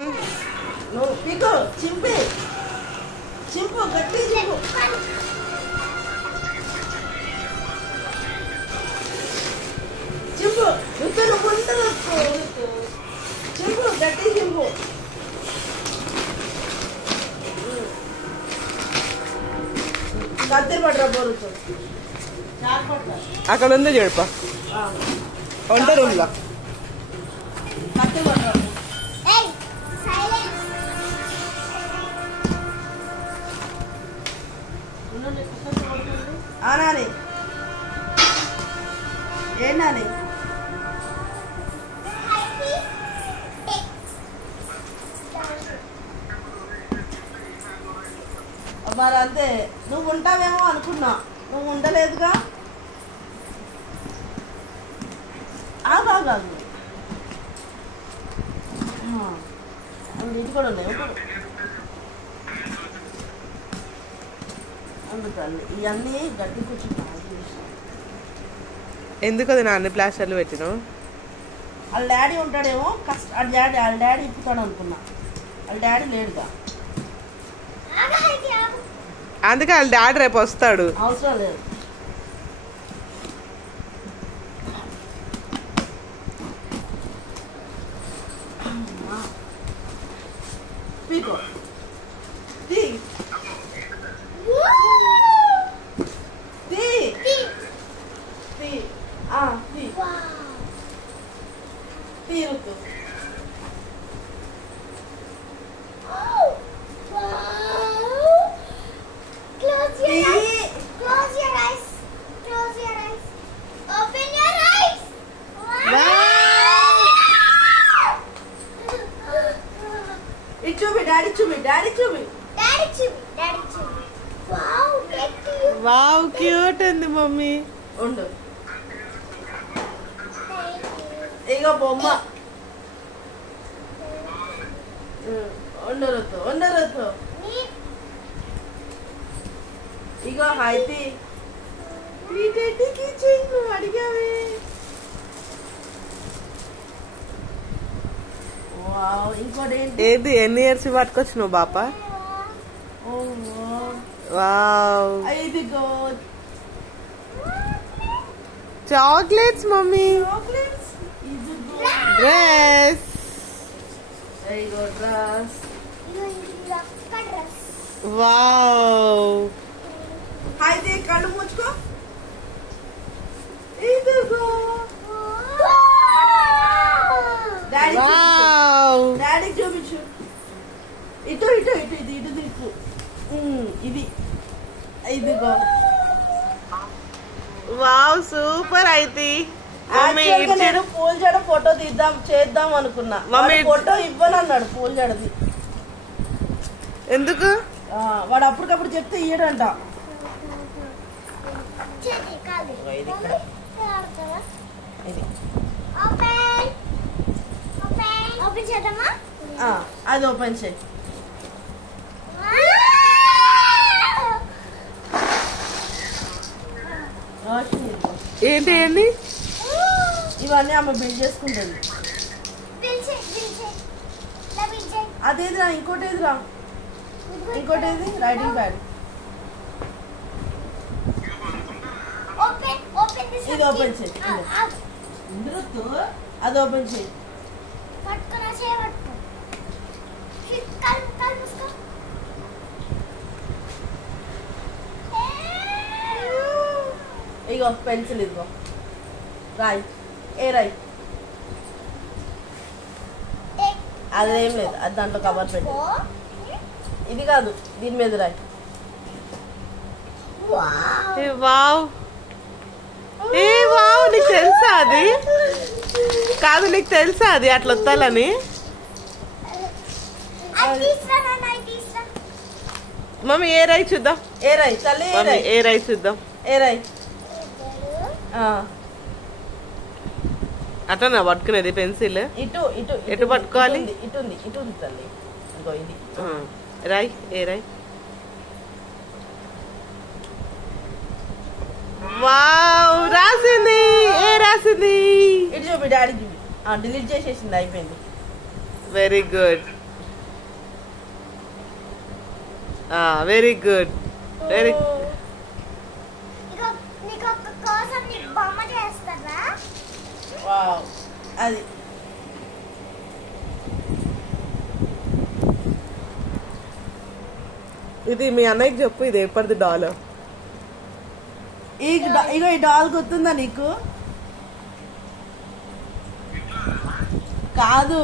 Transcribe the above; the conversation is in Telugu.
నువ్వు పీకో చింపి చింపు గట్టి చింపు చింపు ఉత్తరు కొంటరు చింపు గట్టి చింపు కత్తిరి పట్టరా పోరుతో అక్కడ ఉంది చూడప వంట రూమ్ లో కత్తిరి పట్టరా నాని ఏ నాని మరి అంతే నువ్వు ఉంటావేమో అనుకున్నా నువ్వు ఉండలేదుగా ఆగాగాగు ఇటు కూడా ఉన్నాయి అందుకని ఇవన్నీ గట్టి కూర్చున్నా ఎందుకు అది నాన్న ప్లాస్టర్లు పెట్టినావు వాళ్ళ డాడీ ఉంటాడేమో వాళ్ళ డాడీ ఇప్పుతాడు అనుకున్నా వాళ్ళ డాడీ లేడుగా అందుకే వాళ్ళ డాడీ రేపు వస్తాడు అవసరం లేదు పీకో తీరుతూ చూపి డాడీ చూపి డాడీ చూపి వావ్ క్యూట్ ఉంది మమ్మీ ఉండు ఇగో బొమ్మ ఉండరొద్దు ఉండరొద్దు ఇగో అయితే వీటెడ్డికి చెయ్యి అడిగావే ఇంకోటి ఏది ఎన్ని ఇయర్స్ పట్టుకొచ్చినావు బాప వావ్ ఇదిగో చాక్లెట్స్ మమ్మీ చాక్లెట్స్ ఇదిగో డ్రెస్ ఇదిగో డ్రెస్ వావ్ అయితే కళ్ళు మూసుకో ఇదిగో డాడీ డాడీ చూపించు ఇటు ఇటు ఇటు ఇది ఇటు తీసు ఇది ఇదిగో వావ్ సూపర్ అయితే నేను పూల జడ ఫోటో చేద్దాం అనుకున్నా ఫోటో ఇవ్వనన్నాడు పూల జడది ఎందుకు వాడు అప్పటికప్పుడు చెప్తే ఇయ్యడంట అది ఓపెన్ చేయి ఏంటి ఏంటి ఇవన్నీ ఆమె బిల్డ్ చేసుకుంటుంది అదేదిరా ఇంకోటి ఏదిరా ఇంకోటి ఏది రైటింగ్ ప్యాడ్ ఇది ఓపెన్ చేయి అది ఓపెన్ చేయి ఇగో పెన్సిల్ ఇదిగో రాయ్ ఏ రాయ్ అదేం లేదు అది దాంట్లో కవర్ పెట్టి ఇది కాదు దీని మీద రాయ్ వావ్ ఏ వావ్ నీకు తెలుసా అది కాదు నీకు తెలుసా అది అట్లా వస్తాలని మమ్మీ ఏ రై చూద్దాం ఏ రాయ్ తల్లి ఏ రై చూద్దాం ఏ రాయ్ అట్లా పట్టుకునేది పెన్సిల్ ఇటు ఇటు ఎటు పట్టుకోవాలి ఇటు ఉంది తల్లి ఇగో ఇది రాయ్ ఏ రాయ్ వావ్ రాసింది ఏ రాసింది ఇటు చూపి డాడీ చూపి డిలీట్ చేసేసింది అయిపోయింది very good very good very wow అది ఇది మీ అన్నయ్యకి చెప్పు ఇది ఎప్పటిది డాల్ ఇగో ఈ డాల్ గుర్తుందా నీకు కాదు